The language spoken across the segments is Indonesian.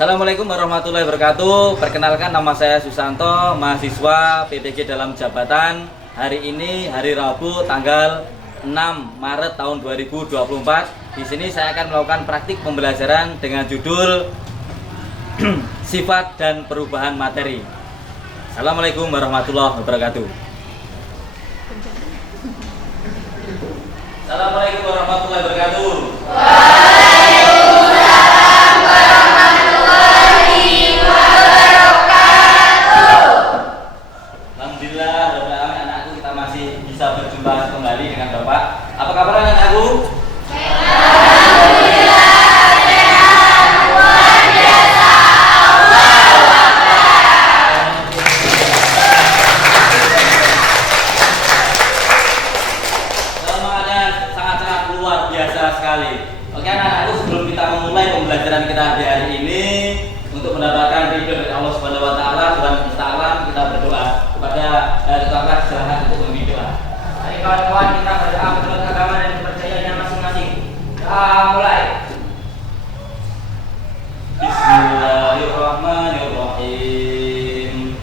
Assalamualaikum warahmatullahi wabarakatuh. Perkenalkan, nama saya Susanto, mahasiswa PPG dalam jabatan. Hari ini hari Rabu tanggal 6 Maret tahun 2024. Di sini saya akan melakukan praktik pembelajaran dengan judul sifat dan perubahan materi. Assalamualaikum warahmatullahi wabarakatuh. Assalamualaikum warahmatullahi wabarakatuh. Berjumpa kembali dengan Bapak. Apa kabar anak-anakku? Alhamdulillah sehat, luar biasa. Semangatnya sangat-sangat luar biasa sekali. Oke anak-anakku, sebelum kita memulai pembelajaran kita di hari ini, untuk mendapatkan ridho dari Allah Subhanahu Wa Taala, Tuhan kita alam, kita berdoa kepada tetangga silahkan untuk berdoa. Kawan-kawan, kita berdoa menurut agama dan kepercayaannya masing-masing. Mulai. Bismillahirrahmanirrahim.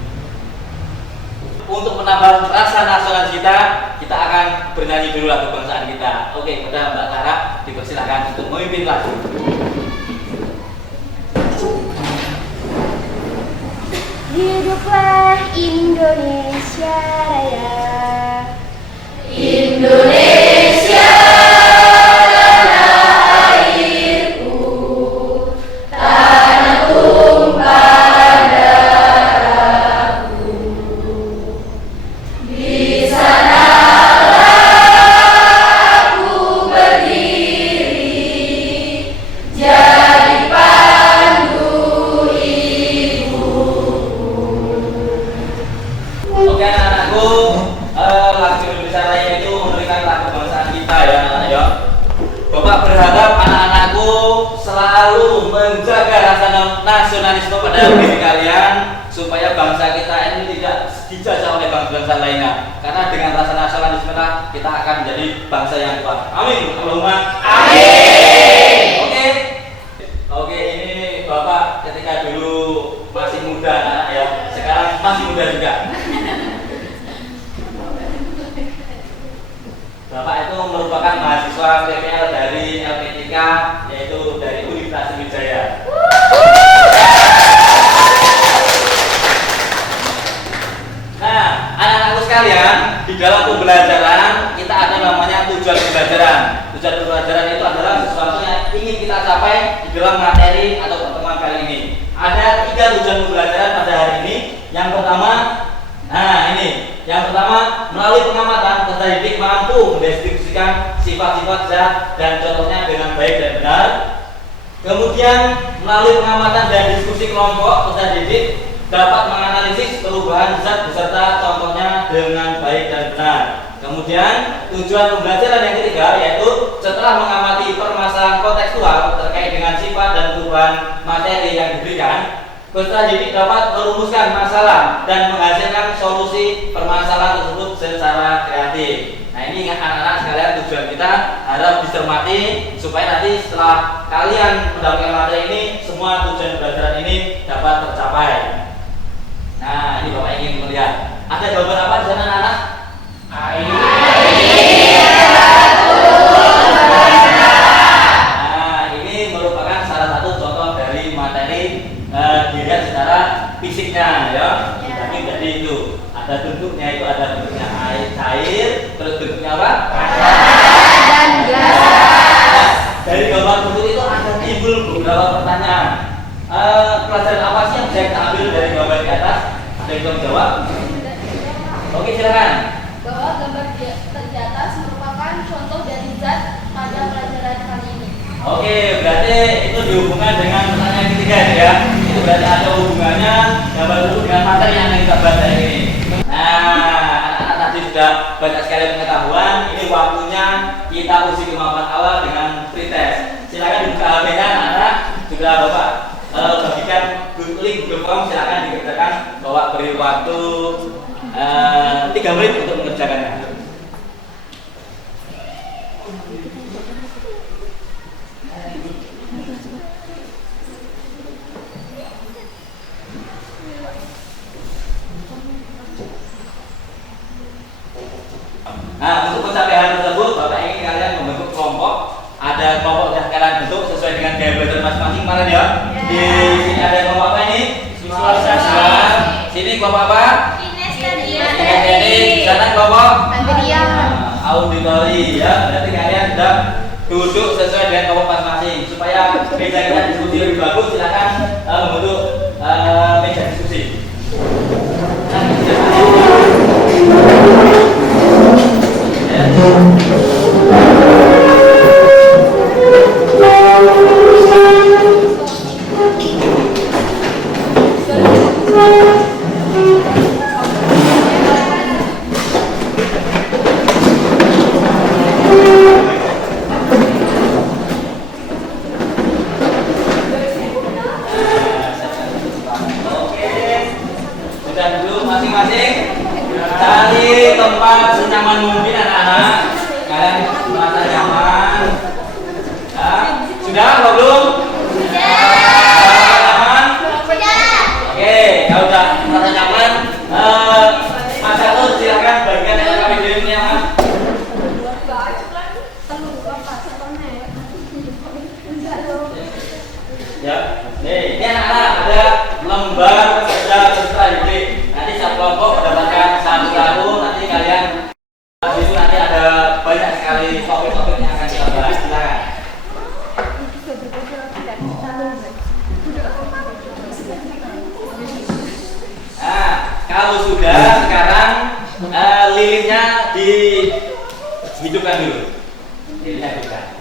Untuk menambah rasa nasional kita akan bernyanyi dulu lagu kebangsaan kita. Oke, kepada Mbak Tara dipersilakan untuk memimpin lagu. Hiduplah Indonesia Raya. Indonesia tanah airku, tanah tumpah darahku. Di sanalah aku berdiri, jadi pandu ibuku. Oke anak-anakku, lagu Indonesia Raya itu memberikan lagu kebangsaan kita ya anak-anak ya. Bapak berharap anak-anakku selalu menjaga rasa nasionalisme pada diri kalian supaya bangsa kita ini tidak dijajah oleh bangsa-bangsa lainnya. Karena dengan rasa nasionalisme kita akan menjadi bangsa yang kuat. Amin. Allahumma amin. Oke, ini Bapak ketika dulu masih muda anak ya. Sekarang masih muda juga. Bapak itu merupakan mahasiswa PPL dari LP3, yaitu dari Universitas Sriwijaya. Nah, anak-anakku sekalian, di dalam pembelajaran kita ada namanya tujuan pembelajaran. Tujuan pembelajaran itu adalah sesuatu yang ingin kita capai di dalam materi atau pertemuan kali ini. Ada 3 tujuan pembelajaran pada hari ini. Yang pertama, melalui pengamatan peserta didik mampu mendeskripsikan sifat-sifat zat dan contohnya dengan baik dan benar. Kemudian melalui pengamatan dan diskusi kelompok, peserta didik dapat menganalisis perubahan zat beserta contohnya dengan baik dan benar. Kemudian tujuan pembelajaran yang ketiga yaitu setelah mengamati permasalahan kontekstual terkait dengan sifat dan perubahan materi yang diberikan, peserta didik dapat merumuskan masalah dan menghasilkan solusi permasalahan tersebut secara kreatif. Nah ini anak-anak sekalian, tujuan kita harap dicermati supaya nanti setelah kalian mendapatkan materi ini, semua tujuan pembelajaran ini dapat tercapai. Nah ini Bapak ingin melihat ada gambar apa di sana anak-anak? Nah ini merupakan salah satu contoh dari materi dilihat secara fisiknya ya. Tapi jadi itu ada bentuknya, itu ada bentuknya cair, terus bentuknya apa? Dan gas. Dari gambar bentuk itu ada timbul beberapa pertanyaan. Pelajaran apa sih yang bisa kita ambil dari gambar di atas? Ada yang bisa menjawab? Oke silakan. Bahwa gambar di atas merupakan contoh dari zat pada pelajaran kali ini. Oke, berarti itu dihubungkan dengan pertanyaan yang ketiga ya. Itu berarti ada hubungannya gambar itu dengan materi yang kita bahas hari ini. Nah, anak-anak tadi sudah banyak sekali pengetahuan. Ini waktunya kita uji kemampuan awal dengan pretest. Silakan dibuka HP-nya anak-anak. Sudah Bapak bagikan link Google Form, silakan dikerjakan. Bapak beri waktu 3 menit untuk mengerjakannya. kalian ya. Di sini ada kelompok apa ini? Visualisasi. Sini kelompok apa? Kinestetik. Di sana kelompok auditori ya. Berarti kalian sudah duduk sesuai dengan kelompok masing-masing. Supaya meja kita diskusi lebih bagus, silakan membentuk meja diskusi. Masing-masing cari tempat senyaman mungkin anak-anak. Kalian merasa nyaman? Ya. Sudah atau belum? Nyaman? Oke, kalau udah merasa nyaman, Mas Atul silakan bagikan yang kami dirinya Mas. Ya, nih, ini anak-anak ada lembar kerja peserta didik. Nanti satu kelompok mendapatkan satu. Nanti kalian itu nanti ada banyak sekali topik-topik yang akan kita bahas. Silakan. Nah, kalau sudah sekarang lilinnya dihidupkan dulu. Lilinnya hidupkan.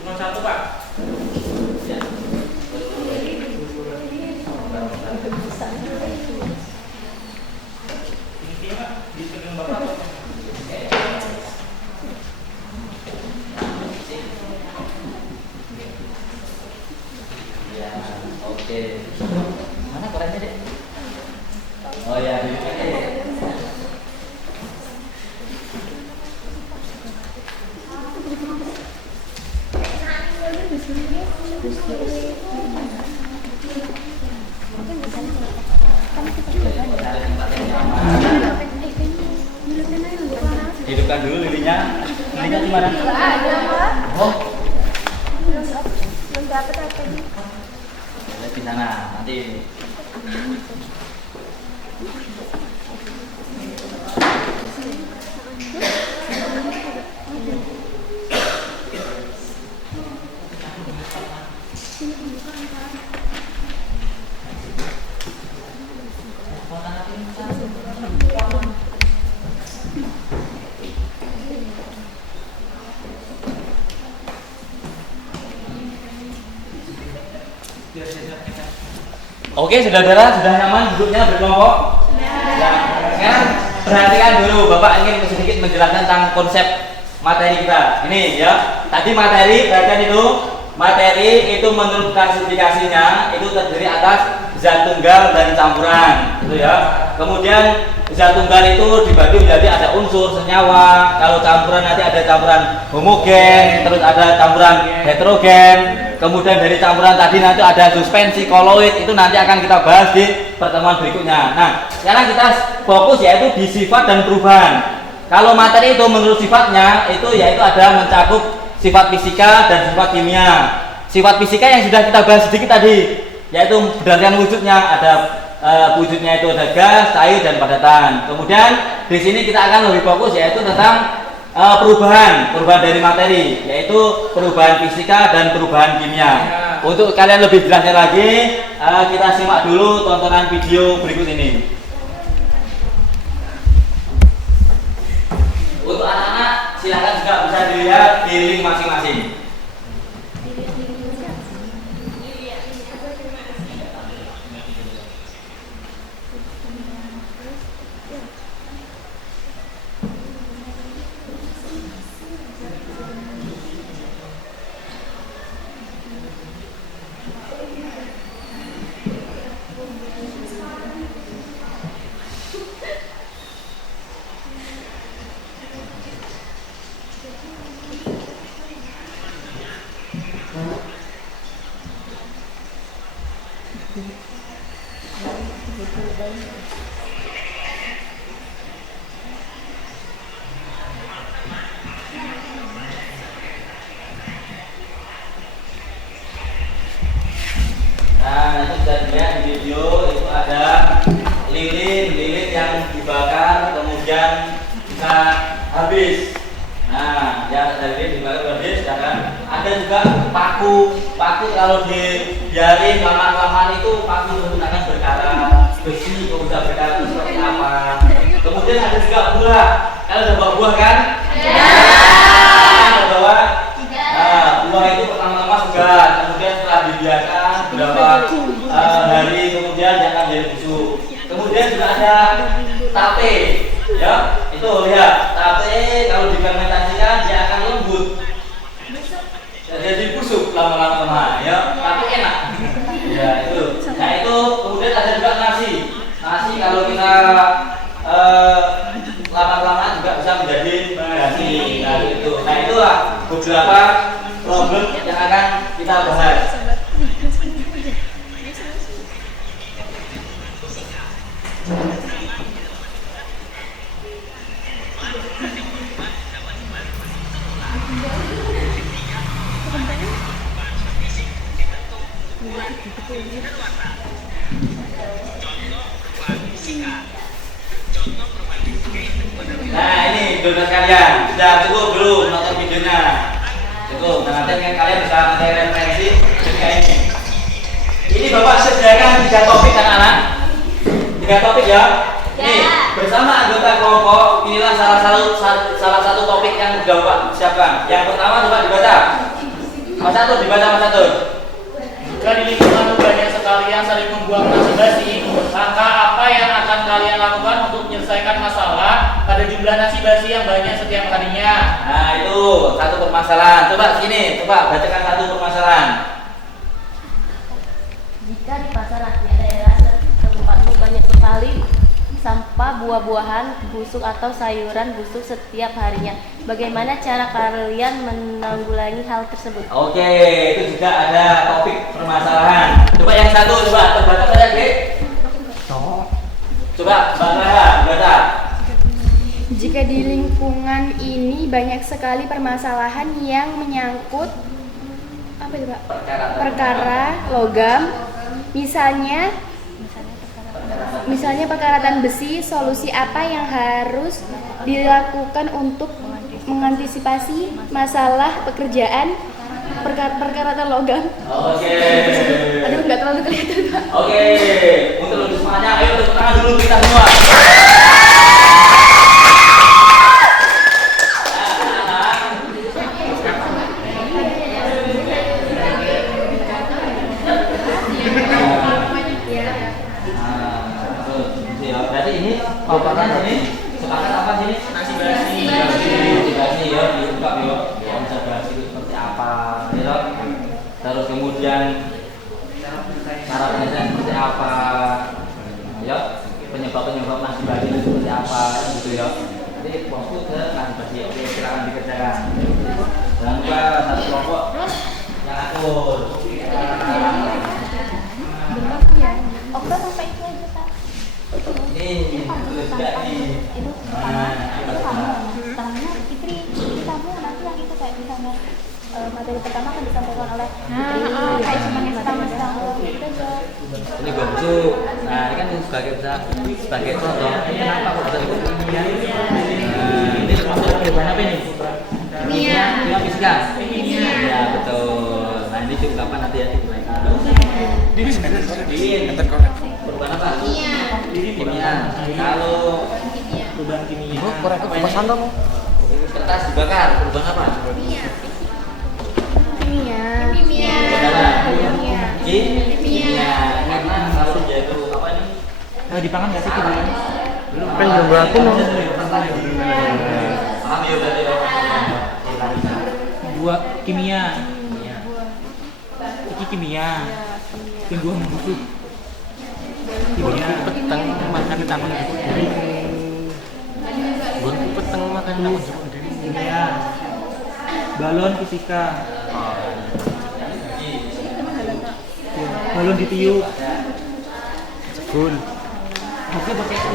Cuma satu Pak. Ya. Ini Pak, dipegang Bapak. Ya, oke. Mana korannya Dek? Oh ya, hidupkan Dek. Hidupkan dulu lilinya. Lilinya di mana? Oh. Belum dapat apa nih? Di sana nanti. Oke, saudara-saudara sudah nyaman duduknya berkelompok? Ya. Sekarang perhatikan dulu, Bapak ingin sedikit menjelaskan tentang konsep materi kita. Ini ya, tadi materi, perhatikan itu. Materi itu menurut klasifikasinya itu terdiri atas zat tunggal dan campuran, gitu ya. Kemudian zat tunggal itu dibagi menjadi ada unsur senyawa. Kalau campuran nanti ada campuran homogen, terus ada campuran heterogen. Kemudian dari campuran tadi nanti ada suspensi koloid, itu nanti akan kita bahas di pertemuan berikutnya. Nah, sekarang kita fokus yaitu di sifat dan perubahan. Kalau materi itu menurut sifatnya itu yaitu ada mencakup sifat fisika dan sifat kimia. Sifat fisika yang sudah kita bahas sedikit tadi, yaitu berdasarkan wujudnya ada wujudnya itu ada gas, cair dan padatan. Kemudian di sini kita akan lebih fokus yaitu tentang perubahan dari materi, yaitu perubahan fisika dan perubahan kimia. Untuk kalian lebih jelasnya lagi, kita simak dulu tontonan video berikut ini. Untuk anak-anak silakan juga bisa dilihat di link masing-masing. bisa habis. Nah, yang tadi dibakar habis, sedangkan ada juga paku. Paku kalau dibiarin lama-lamaan itu paku tentu akan berkarat, besi udah berkarat seperti apa. Kemudian ada juga buah. Kalian udah bawa buah kan? Ya. Ada bawa? Nah, buah itu pertama-tama segar, kemudian setelah dibiarkan beberapa hari kemudian dia akan jadi busuk. Kemudian juga ada tape, ya itu lihat tape kalau difermentasikan dia akan lembut, jadi busuk lama-lama ya, tapi enak. Ya itu. Nah itu kemudian ada juga nasi. Nasi kalau kita lama-lama juga bisa menjadi nasi. Nah itu. Nah itulah beberapa problem yang akan kita bahas. Nah ini dulu sekalian, sudah cukup belum nonton videonya? Cukup, nah nanti kalian bisa nanti referensi ketika ini. Ini Bapak sediakan 3 topik anak-anak, 3 topik ya. Nih bersama anggota kelompok inilah salah satu topik yang sudah Bapak siapkan. Yang pertama coba dibaca. Mas Atur dibaca Mas Atur. Jika di lingkunganmu banyak sekali yang saling membuang nasi basi, maka apa yang akan kalian lakukan untuk menyelesaikan masalah pada jumlah nasi basi yang banyak setiap harinya? Nah itu satu permasalahan. Coba sini, coba bacakan satu permasalahan. Jika di pasar rakyat daerah tempatmu banyak sekali sampah buah-buahan busuk atau sayuran busuk setiap harinya, bagaimana cara kalian menanggulangi hal tersebut? Oke, itu juga ada topik permasalahan. Coba yang satu, coba terbaca saja, Dek. Coba Mbak Raha, baca. Jika di lingkungan ini banyak sekali permasalahan yang menyangkut apa itu, Pak? Perkara logam, misalnya perkaratan besi, solusi apa yang harus dilakukan untuk mengantisipasi masalah pekerjaan perkaratan logam? Oke. Aduh, nggak terlalu kelihatan, Pak. Oke, untuk lebih semuanya, ayo tepuk tangan dulu kita semua. Berarti ini paparan sini sepakat apa sini? Nasi basi. Nasi basi ya, diungkap ya. Nasi basi itu seperti apa, ya. Terus kemudian cara penyelesaian seperti apa, ya. Penyebab nasi basi itu seperti apa, gitu ya. Jadi fokus ke nasi basi. Oke, silakan dikerjakan. Jangan lupa satu kelompok yang atur. Oke, sampai itu aja, Pak. Ini tulis juga nih. Itu pertamanya Fitri, kamu nanti yang itu kayak misalnya materi pertama akan disampaikan oleh Fitri, kayak semangat pertama gitu aja. Ini bentuk. Nah, ini kan sebagai contoh. Kenapa kok bisa ikut kimia? Ini termasuk perubahan apa ini? Kimia fisika. Ya betul. Nah, ini juga kapan nanti ya dimulaikan? Perubahan apa? Kimia. Kalau Perubahan kimia. kertas dibakar, perubahan apa? Kimia. Perubahan apa? Kimia. Karena kalau dia itu apa ini? Dipangan nggak sih kimia? Belum. Belum berlaku loh. Paham ya berarti loh. Buah kimia. Iki kimia. Tingguan busuk. Kimia. Petang makan taman dari gun petang makan taman Kimia. Balon fisika. Balon ditiup. sebul. Oke pakai itu.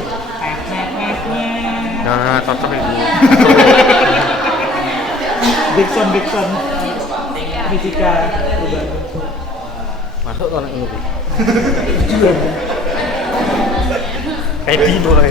Nah, cocok itu. Backsound fisika. Masuk kalau ini. Ready boy.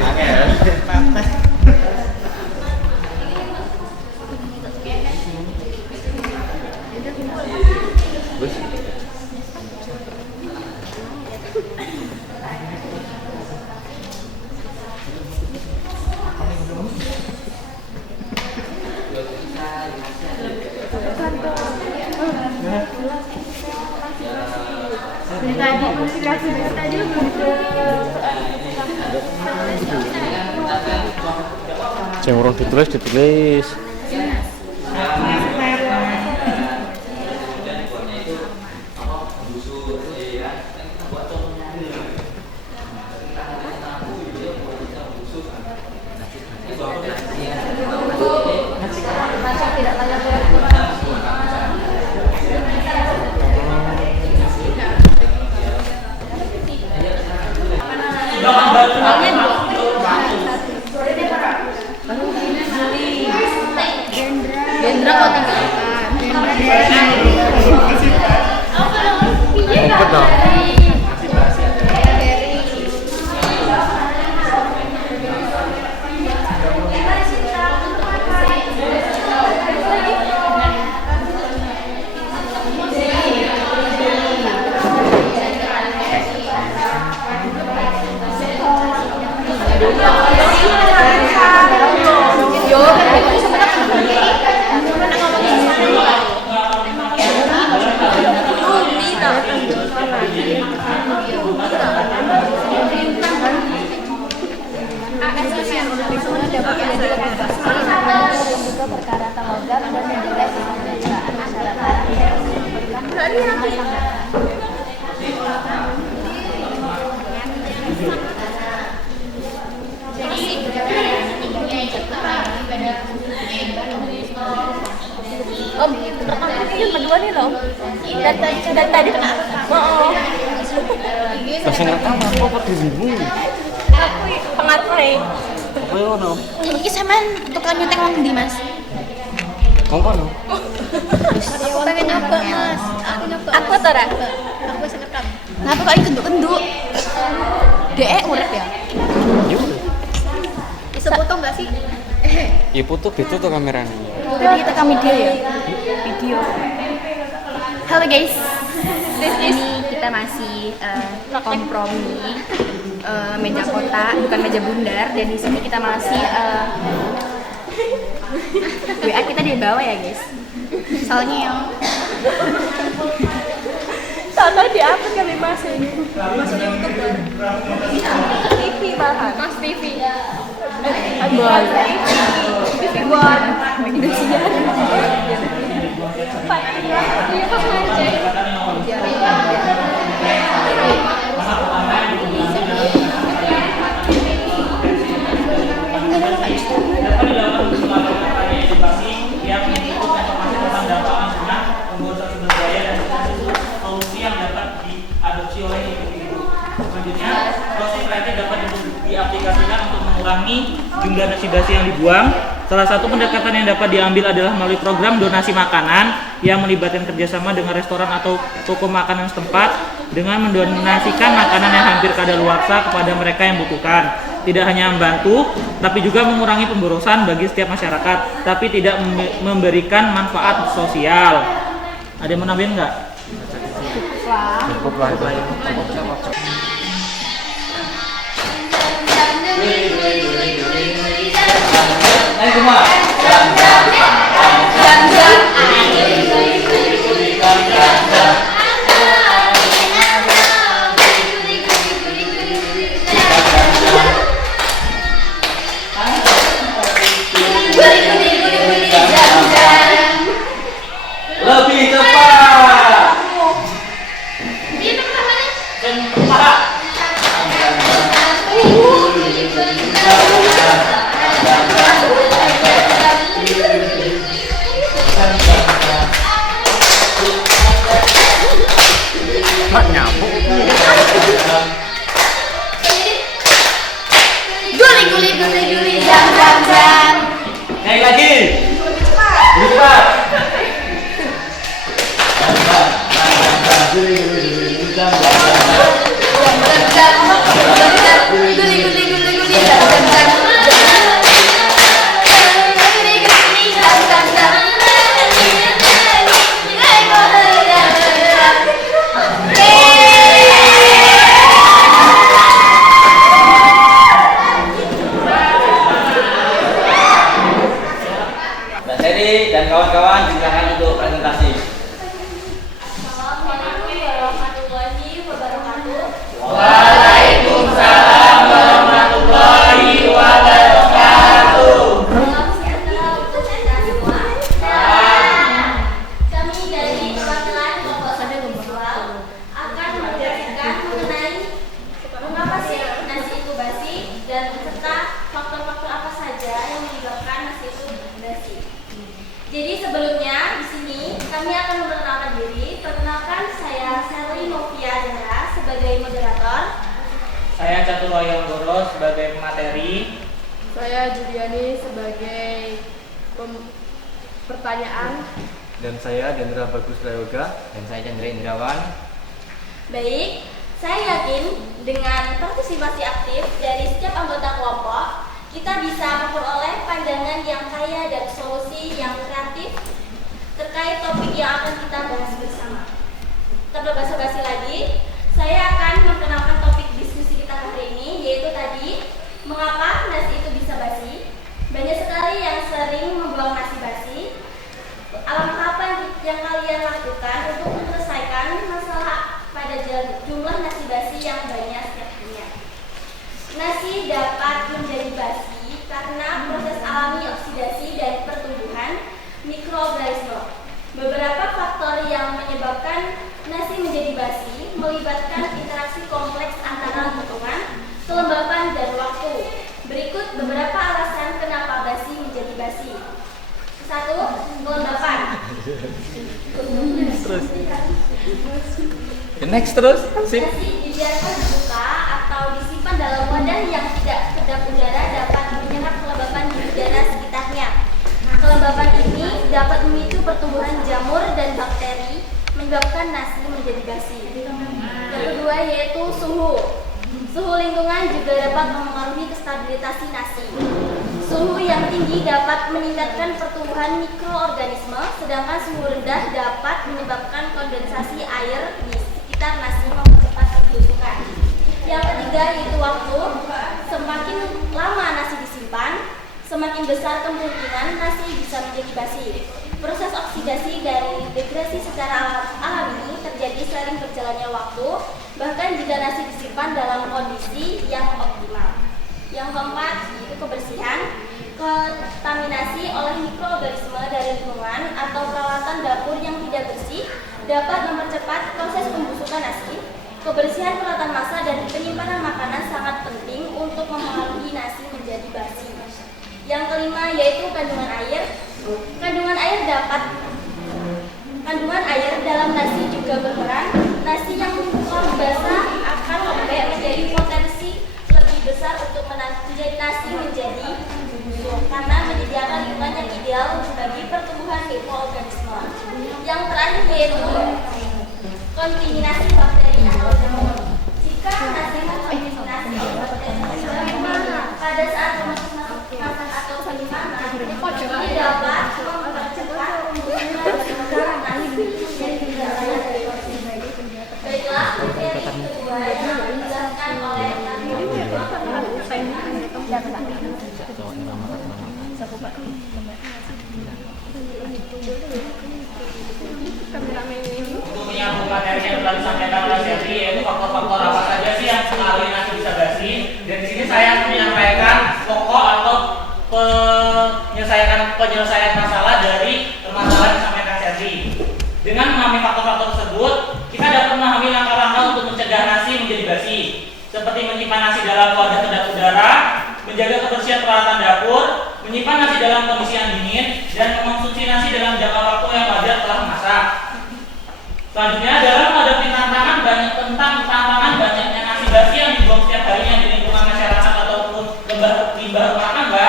tadi modifikasi tadi lu belum Yang orang ditulis. Gendra kok tinggalkan. Apa dong? Juga perkara logam dan menjaga kesejahteraan masyarakat. Om, ini berdua nih loh. Dan tadi mau. Langsung rekam apa dirimu? Aku pengaruh. Apa ya ono? Ini sampean tukang nyontek wong ndi, Mas? Kono. Aku pengen nyoba, Mas. Aku nyoba. Aku tora. Aku wis ngerekam. Ngapa kok iki kenduk-kenduk? Dek urip ya? Yo. Bisa foto enggak sih? Ya foto gitu tuh kameranya. Jadi kita kami dia ya? Video. Halo guys. Ini kita masih kompromi meja kotak, bukan meja bundar. Dan di sini kita masih WA kita di bawah ya guys. Soalnya yang Soalnya di apa kali Mas ini? Maksudnya untuk TV malahan. Mas TV. Boleh. TV buat Indonesia. Iya pas aja. yang mengikut informasi tentang dampak lingkungan, pembosan sumber daya dan solusi yang dapat diadopsi oleh individu. Selanjutnya, proses kreatif dapat diaplikasikan untuk mengurangi jumlah nasi basi yang dibuang. Salah satu pendekatan yang dapat diambil adalah melalui program donasi makanan yang melibatkan kerjasama dengan restoran atau toko makanan setempat dengan mendonasikan makanan yang hampir kadaluarsa kepada mereka yang membutuhkan. Tidak hanya membantu, tapi juga mengurangi pemborosan bagi setiap masyarakat, tapi tidak memberikan manfaat sosial. Ada yang mau nambahin nggak? Cukup lah. Ayo semua. Lebih cepat. Mak nyamuk. guli jam. Naik lagi. Lebih cepat. Mbak Seri dan kawan-kawan silakan untuk presentasi. Assalamualaikum warahmatullahi wabarakatuh. Kami akan memperkenalkan diri. Perkenalkan, saya Sally Novia Zahra sebagai moderator. Saya Caturoyo Anggoro sebagai pemateri. Saya Juliani sebagai pertanyaan. Dan saya Dendra Bagus Prayoga. Dan saya Chandra Indrawan. Baik, saya yakin dengan partisipasi aktif dari setiap anggota kelompok, kita bisa memperoleh pandangan yang kaya dan solusi yang kreatif terkait topik yang akan kita bahas bersama. Tanpa basa-basi lagi, saya akan memperkenalkan topik diskusi kita hari ini, yaitu tadi, mengapa nasi itu bisa basi. Banyak sekali yang sering membuang nasi basi. Alangkah apa yang kalian lakukan untuk menyelesaikan masalah pada jumlah nasi basi yang banyak setiap harinya? Nasi dapat menjadi basi karena proses alami oksidasi dan pertumbuhan mikroorganisme. Beberapa faktor yang menyebabkan nasi menjadi basi melibatkan interaksi kompleks antara lingkungan, kelembapan, dan waktu. Berikut beberapa alasan kenapa basi menjadi basi. 1. Kelembapan. Next terus. Sip. Nasi dibiarkan dibuka atau disimpan dalam wadah yang tidak kedap udara dapat menyerap kelembapan di udara sekitarnya. Kelembapan ini dapat memicu pertumbuhan jamur dan bakteri, menyebabkan nasi menjadi basi. Yang kedua yaitu suhu. Suhu lingkungan juga dapat mempengaruhi kestabilitas nasi. Suhu yang tinggi dapat meningkatkan pertumbuhan mikroorganisme, sedangkan suhu rendah dapat menyebabkan kondensasi air di sekitar nasi mempercepat pembusukan. Yang ketiga yaitu waktu. Semakin lama nasi disimpan, semakin besar kemungkinan nasi bisa menjadi basi. Proses oksidasi dan degrasi secara alami terjadi seiring berjalannya waktu, bahkan jika nasi disimpan dalam kondisi yang optimal. Yang keempat yaitu kebersihan. Kontaminasi oleh mikroorganisme dari lingkungan atau peralatan dapur yang tidak bersih dapat mempercepat proses pembusukan nasi. Kebersihan peralatan masak dan penyimpanan makanan sangat penting untuk mempengaruhi nasi menjadi basi. Yang kelima yaitu kandungan air. Kandungan air dalam nasi juga berperan. Nasi yang basah akan lembek menjadi potensi lebih besar untuk menjadi nasi menjadi busuk karena menyediakan lingkungan yang ideal bagi pertumbuhan mikroorganisme. Yang terakhir yaitu kontaminasi bakteri atau jamur. Jika nasi terkontaminasi oleh bakteri pada saat masak atau penyimpanan, ini dapat mempercepat pembusukan nasi menjadi tidak layak dari konsumsi. Baiklah, materi kedua yang dijelaskan oleh Untuk menyambung materi yang telah disampaikan oleh Sally, yaitu faktor-faktor apa saja sih yang mempengaruhi nasi bisa basi. Dan di sini saya akan menyampaikan pokok atau penyelesaian masalah dari permasalahan yang disampaikan Sally. Dengan memahami faktor-faktor tersebut, kita dapat memahami langkah-langkah untuk mencegah nasi menjadi basi, seperti menyimpan nasi dalam wadah kedap udara, menjaga kebersihan peralatan dapur, menyimpan nasi dalam kondisi yang dingin, dan mengonsumsi nasi dalam jangka waktu yang wajar setelah memasak. Selanjutnya, dalam menghadapi tantangan banyaknya nasi basi yang dibuang setiap harinya di lingkungan masyarakat ataupun limbah rumah tangga,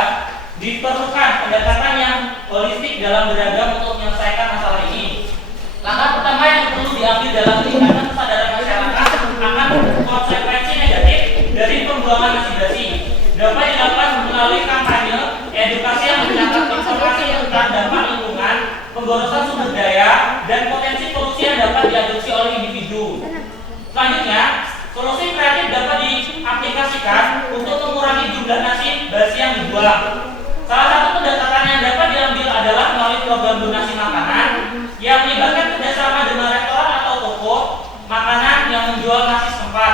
diperlukan pendekatan yang holistik dalam beragam untuk menyelesaikan masalah ini. Langkah pertama yang perlu diambil dalam meningkatkan kesadaran masyarakat akan konsekuensi negatif dari pembuangan nasi basi dapat dilakukan melalui kampanye edukasi yang mencatat informasi tentang dampak lingkungan, pemborosan sumber daya, dan potensi polusi yang dapat diadopsi oleh individu. Selanjutnya, solusi kreatif dapat diaplikasikan untuk mengurangi jumlah nasi basi yang dibuang. Salah satu pendekatan yang dapat diambil adalah melalui program donasi makanan yang melibatkan kerjasama dengan restoran atau toko makanan yang menjual nasi setempat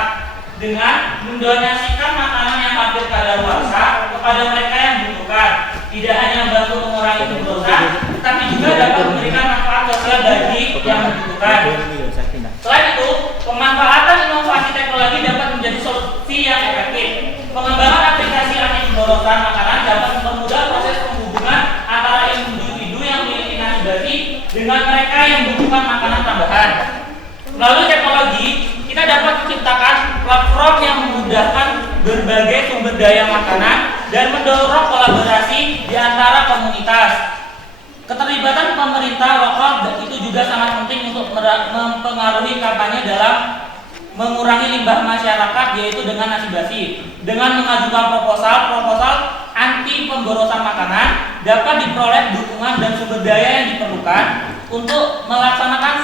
dengan mendonasikan makanan yang hampir kadaluarsa kepada mereka yang membutuhkan. Tidak hanya membantu mengurangi pemborosan, tapi juga dapat memberikan manfaat sosial bagi yang membutuhkan. Selain itu, pemanfaatan inovasi teknologi dapat menjadi solusi yang efektif. Pengembangan aplikasi anti pemborosan makanan dapat mempermudah proses penghubungan antara individu yang memiliki nasi basi dengan mereka yang membutuhkan makanan tambahan. Melalui teknologi, kita dapat menciptakan platform yang memudahkan berbagai sumber daya makanan dan mendorong kolaborasi di antara komunitas. Keterlibatan pemerintah lokal itu juga sangat penting untuk mempengaruhi kampanye dalam mengurangi limbah masyarakat, yaitu dengan nasi basi. Dengan mengajukan proposal anti pemborosan makanan dapat diperoleh dukungan dan sumber daya yang diperlukan untuk melaksanakan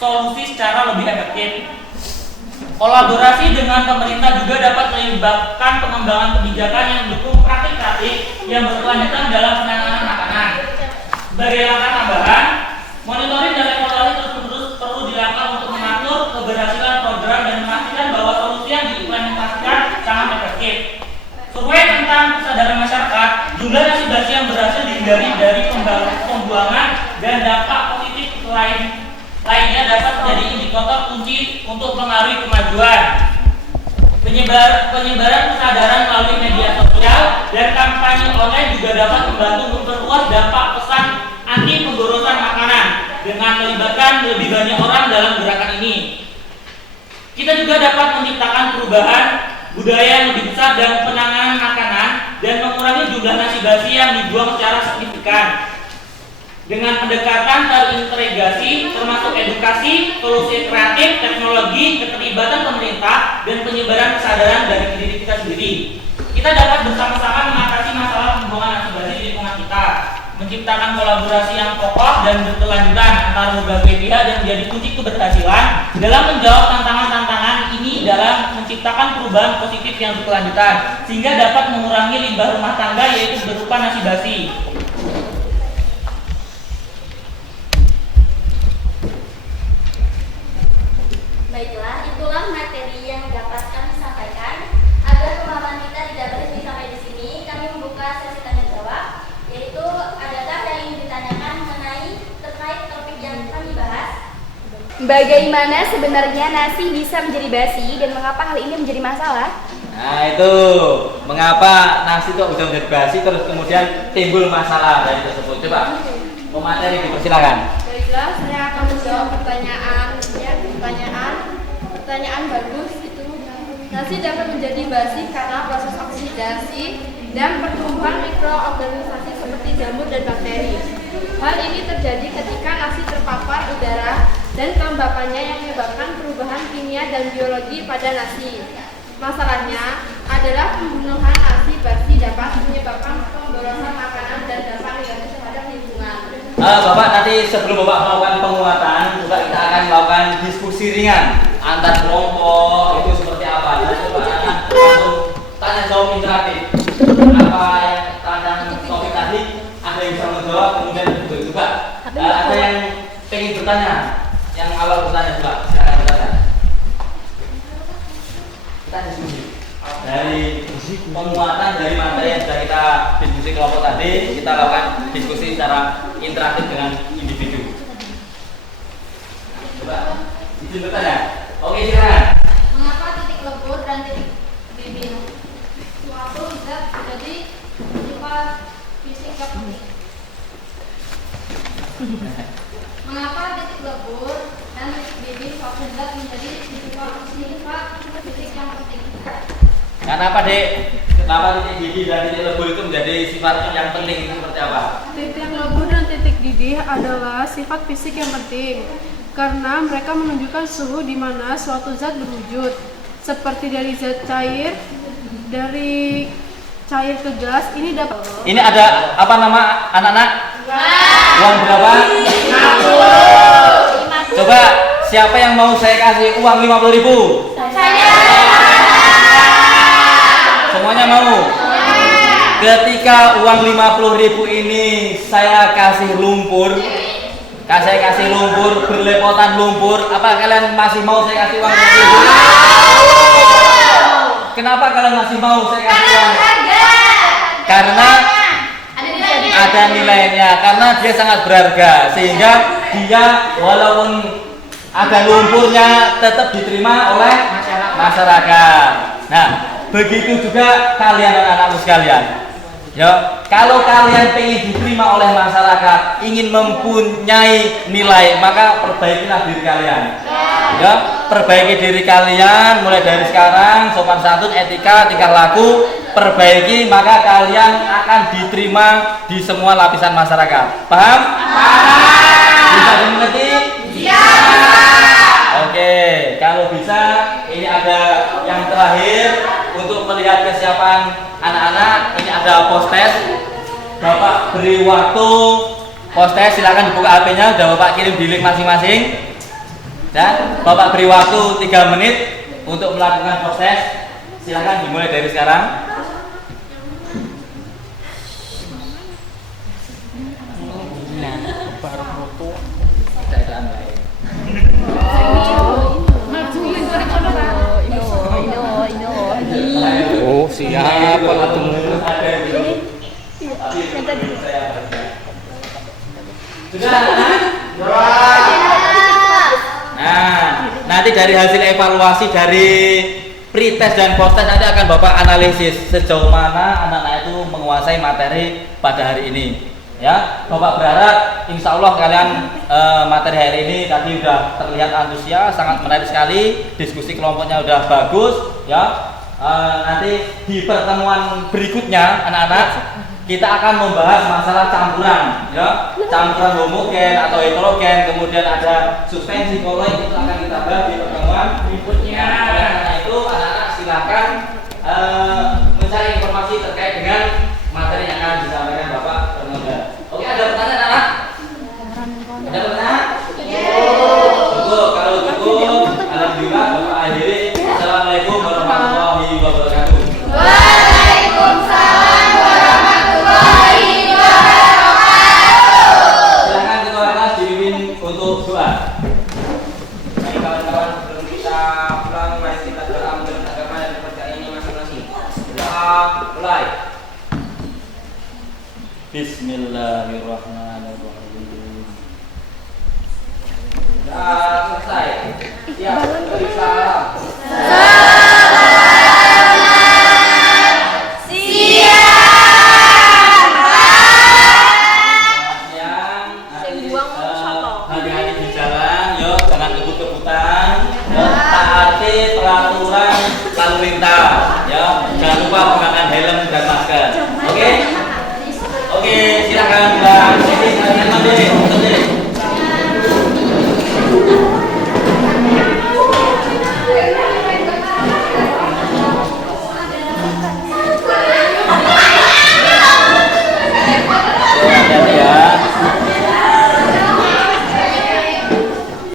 solusi secara lebih efektif. Kolaborasi dengan pemerintah juga dapat melibatkan pengembangan kebijakan yang mendukung praktik-praktik yang berkelanjutan dalam penanganan makanan. Sebagai langkah tambahan, monitoring dan evaluasi terus-menerus perlu dilakukan untuk mengatur keberhasilan program dan memastikan bahwa solusi yang diimplementasikan sangat efektif. Survei tentang kesadaran masyarakat, jumlah nasi basi yang berhasil dihindari dari pembuangan dan dampak positif lainnya dapat menjadi indikator kunci untuk mengaruhi kemajuan. Penyebaran kesadaran melalui media sosial dan kampanye online juga dapat membantu memperluas dampak pesan anti pemborosan makanan dengan melibatkan lebih banyak orang dalam gerakan ini. Kita juga dapat menciptakan perubahan budaya yang lebih besar dalam penanganan makanan dan mengurangi jumlah nasi basi yang dibuang secara signifikan. Dengan pendekatan terintegrasi termasuk edukasi, solusi kreatif, teknologi, keterlibatan pemerintah, dan penyebaran kesadaran dari diri kita sendiri, kita dapat bersama-sama mengatasi masalah pembuangan nasi basi di lingkungan kita, menciptakan kolaborasi yang kokoh dan berkelanjutan antara berbagai pihak dan menjadi kunci keberhasilan dalam menjawab tantangan-tantangan ini dalam menciptakan perubahan positif yang berkelanjutan sehingga dapat mengurangi limbah rumah tangga yaitu berupa nasi basi. Baiklah, itulah materi yang dapat kami sampaikan. Agar pemahaman kita tidak berhenti sampai di sini, kami membuka sesi tanya jawab, yaitu adakah yang ingin ditanyakan terkait topik yang kami bahas? Bagaimana sebenarnya nasi bisa menjadi basi dan mengapa hal ini menjadi masalah? Nah itu, mengapa nasi kok udah menjadi basi terus kemudian timbul masalah dari tersebut. Coba, pemateri dipersilakan. Baiklah, saya akan menjawab pertanyaan bagus itu. Nasi dapat menjadi basi karena proses oksidasi dan pertumbuhan mikroorganisasi seperti jamur dan bakteri. Hal ini terjadi ketika nasi terpapar udara dan kelembapannya yang menyebabkan perubahan kimia dan biologi pada nasi. Masalahnya adalah pembunuhan nasi basi dapat menyebabkan pemborosan makanan dan dampak negatif terhadap lingkungan. Bapak, nanti sebelum Bapak melakukan penguatan, juga kita akan melakukan diskusi ringan antar kelompok itu seperti apa. Dan coba langsung tanya jawab interaktif. Apa yang tanya topik tadi, ada yang bisa menjawab, kemudian juga ada yang pengen bertanya, yang awal bertanya juga, silakan bertanya. Kita diskusi dari penguatan dari materi yang sudah kita diskusi kelompok tadi, kita lakukan diskusi secara interaktif dengan individu. Coba izin bertanya. Oke, silakan. Mengapa titik lebur dan titik bibir suatu zat menjadi sifat fisik yang penting? Mengapa titik lebur dan titik bibir suatu zat menjadi sifat fisik yang penting? Karena apa, Dek? Kenapa titik gigi dan titik lebur itu menjadi sifat yang penting? Seperti apa? Titik lebur dan titik didih adalah sifat fisik yang penting karena mereka menunjukkan suhu di mana suatu zat berwujud, seperti dari zat cair, dari cair ke gas. Ini ada apa nama anak-anak? Uang berapa? 50. Coba siapa yang mau saya kasih uang 50.000? Semuanya mau? Ketika uang 50.000 ini saya kasih lumpur, berlepotan lumpur, apa kalian masih mau saya kasih uang 50.000? Kenapa kalian masih mau saya kasih uang? Karena ada nilainya, karena dia sangat berharga, sehingga dia walaupun ada lumpurnya tetap diterima oleh masyarakat. Nah, begitu juga kalian anak-anakku sekalian. Ya, kalau kalian ingin diterima oleh masyarakat, ingin mempunyai nilai, maka perbaikilah diri kalian. Ya, perbaiki diri kalian mulai dari sekarang, sopan santun, etika, tingkah laku, perbaiki, maka kalian akan diterima di semua lapisan masyarakat. Paham? Paham. Bisa dimengerti? Iya. Oke, kalau bisa ini ada yang terakhir untuk melihat kesiapan anak-anak. Ini ada post-test. Bapak beri waktu post-test, silakan dibuka HP-nya, udah Bapak kirim di link masing-masing. Dan Bapak beri waktu 3 menit untuk melakukan post-test. Silakan dimulai dari sekarang. Oh, siap ketemu. Sudah? Nah, nanti dari hasil evaluasi dari pretest dan posttest nanti akan Bapak analisis sejauh mana anak-anak itu menguasai materi pada hari ini. Ya, Bapak berharap insya Allah kalian materi hari ini tadi sudah terlihat antusias, sangat menarik sekali, diskusi kelompoknya sudah bagus. Ya, nanti di pertemuan berikutnya anak-anak kita akan membahas masalah campuran, ya, campuran homogen atau heterogen, kemudian ada suspensi koloid, itu akan kita bahas di pertemuan berikutnya. Oleh karena itu anak-anak silakan mencari informasi terkait dengan materi yang akan disampaikan Bapak Permenda. Oke, ada pertanyaan anak? Ada pertanyaan? Cukup, kalau cukup, alhamdulillah Bapak akhiri. Assalamualaikum warahmatullahi wabarakatuh. Waalaikumsalam warahmatullahi wabarakatuh. Silakan ketua kelas dipimpin untuk doa. Baik kawan-kawan, sebelum kita pulang, mari kita doa menurut agama dan kepercayaan ini masing-masing. Doa mulai. Bismillahirrahmanirrahim. Sudah selesai. Siap, beri salam. Hati-hati di jalan, yuk jangan kebut-kebutan, taati peraturan lalu lintas, ya jangan lupa gunakan helm dan masker. Oke, silakan Mbak. Jadi kalian mandi.